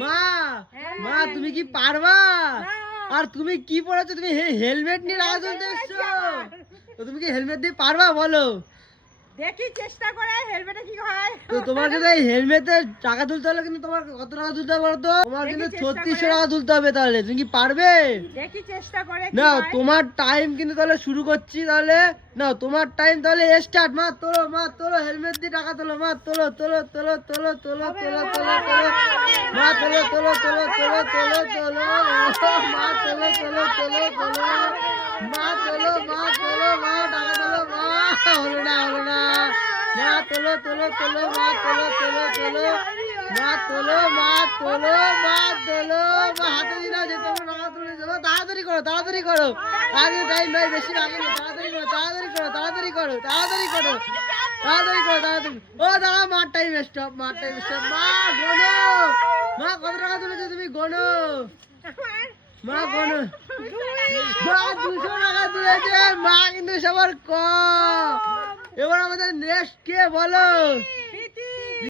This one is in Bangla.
মা মা তুমি কি পারবা? আর তুমি কি পড়াচ্ছ? তুমি হেলমেট নিয়ে রাখা চলতে এসছো, তো তুমি কি হেলমেট দিয়ে পারবা বলো? দেখি চেষ্টা করে হেলমেটে কি হয়। তো তোমার কিন্তু এই হেলমেটে টাকা তুলতে হলে কিন্তু তোমার কত টাকা তুলতে হবে বলো তো? তোমার কিন্তু 3600 টাকা তুলতে হবে। তাহলে তুমি কি পারবে? দেখি চেষ্টা করে না তোমার টাইম কিন্তু তাহলে শুরু করছি। তাহলে না তোমার টাইম তাহলে স্টার্ট। মা তোলো হেলমেট দিয়ে টাকা তোলো। মা তোলো তোলো তোলো তোলো তোলো তোলো তোলো তোলো মা তোলো তোলো তোলো তোলো তোলো তোলো মা তোলো তোলো তোলো তোলো মা তোলো মা টাকা তোলো। মা হলো না মা তোলো তোলো তোলো মা তোলো তোলো তোলো মা তোলো মা হাতে দিন আছে তোমরা টাকা তুলে দেবো। তাড়াতাড়ি করো আগে টাইম ভাই বেশি লাগে না। তাড়াতাড়ি করো ও দাঁড়া মার টাইম স্টপ মা গোনো। মা কত টাকা তুলেছো তুমি? গোনো মা 200 টাকা তুলেছে মা, কিন্তু সবার কম। এবার আমাদের নেক্সট কে বলো?